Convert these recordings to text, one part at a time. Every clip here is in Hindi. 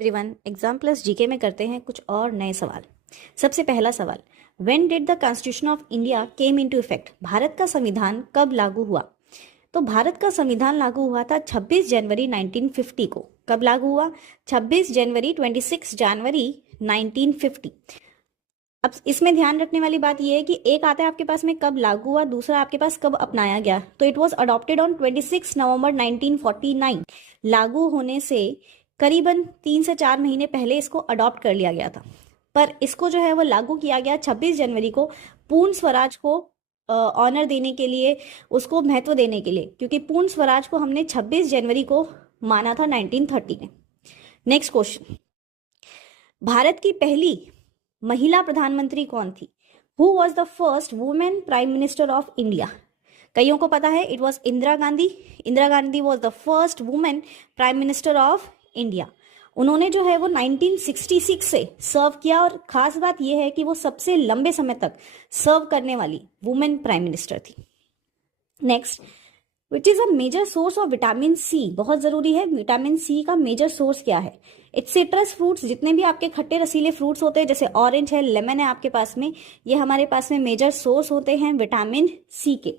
एवरीवन, एग्जाम प्लस जीके में करते हैं कुछ और नए सवाल। सबसे पहला सवाल, when did the constitution of India came into effect? Bharat का संविधान कब लागू हुआ? तो भारत का संविधान लागू हुआ था 26 जनवरी 1950 को। कब लागू हुआ? 26 जनवरी 26 जनवरी 1950। अब इसमें ध्यान रखने वाली बात यह है कि एक आता है आपके पास में कब लागू हुआ, दूसरा आपके पास कब अपनाया गया। तो इट वाज अडॉप्टेड ऑन 26 नवंबर 1949। लागू होने से करीबन 3 से 4 महीने पहले इसको अडॉप्ट कर लिया गया था, पर इसको जो है वो लागू किया गया 26 जनवरी को, पूर्ण स्वराज को ऑनर देने के लिए, उसको महत्व देने के लिए, क्योंकि पूर्ण स्वराज को हमने 26 जनवरी को माना था 1930 में। नेक्स्ट क्वेश्चन, भारत की पहली महिला प्रधानमंत्री कौन थी? Who was the first women prime minister of India? कईयों को पता है, it was Indira Gandhi. Indira Gandhi was the first women prime minister of India. उन्होंने जो है वो 1966 से सर्व किया, और खास बात यह है कि वो सबसे लंबे समय तक सर्व करने वाली वुमेन प्राइम मिनिस्टर थी। Next, which is a major source of vitamin C? बहुत जरूरी है, विटामिन सी का मेजर सोर्स क्या है? It's citrus fruits. जितने भी आपके खट्टे रसीले फ्रूट्स होते हैं, जैसे ऑरेंज है, लेमन है आपके पास में, ये हमारे पास में मेजर सोर्स होते हैं विटामिन सी के।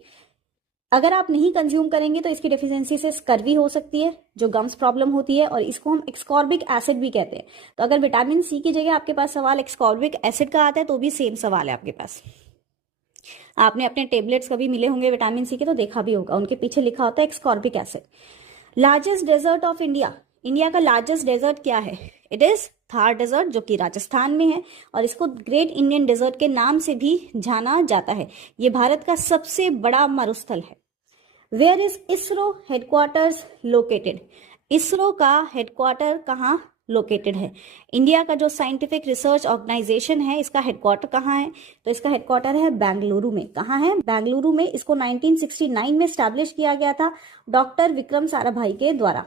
अगर आप नहीं कंज्यूम करेंगे तो इसकी डेफिशिएंसी से स्कर्वी हो सकती है, जो गम्स प्रॉब्लम होती है, और इसको हम एक्सकॉर्बिक एसिड भी कहते हैं। तो अगर विटामिन सी की जगह आपके पास सवाल एक्सकॉर्बिक एसिड का आता है तो भी सेम सवाल है आपके पास। आपने अपने टेबलेट्स कभी मिले होंगे विटामिन सी के तो देखा भी होगा, उनके पीछे लिखा होता है ascorbic acid. Largest desert of India? India का लार्जेस्ट डेजर्ट क्या है? इट इज थार डेजर्ट, जो कि राजस्थान में है, और इसको ग्रेट इंडियन डेजर्ट के नाम से भी जाना जाता है। ये भारत का सबसे बड़ा मरुस्थल है। Where is ISRO headquarters located? ISRO का हेडक्वार्टर कहाँ लोकेटेड है? इंडिया का जो साइंटिफिक रिसर्च ऑर्गेनाइजेशन है, इसका हेडक्वार्टर कहाँ है? तो इसका हेडक्वार्टर है बेंगलुरु में। कहाँ है? बेंगलुरु में। इसको 1969 में स्टैब्लिश किया गया था डॉक्टर विक्रम साराभाई के द्वारा।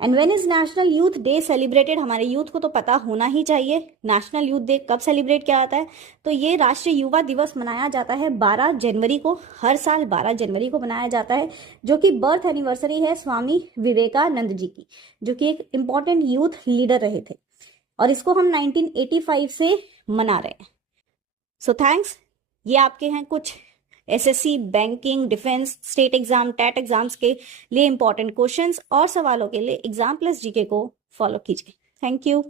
And when is national youth day celebrated? हमारे यूथ को तो पता होना ही चाहिए नेशनल यूथ डे कब सेलिब्रेट किया जाता है। तो ये राष्ट्रीय युवा दिवस मनाया जाता है 12 जनवरी को। हर साल 12 जनवरी को मनाया जाता है, जो कि बर्थ एनिवर्सरी है स्वामी विवेकानंद जी की, जो कि एक इंपॉर्टेंट यूथ लीडर रहे थे, और इसको हम 1985 से मना रहे हैं। So thanks. ये आपके हैं कुछ SSC, banking, defence, state exam, TET exams के लिए इंपॉर्टेंट क्वेश्चंस और सवालों के लिए एग्जाम प्लस जीके को फॉलो कीजिए। Thank you.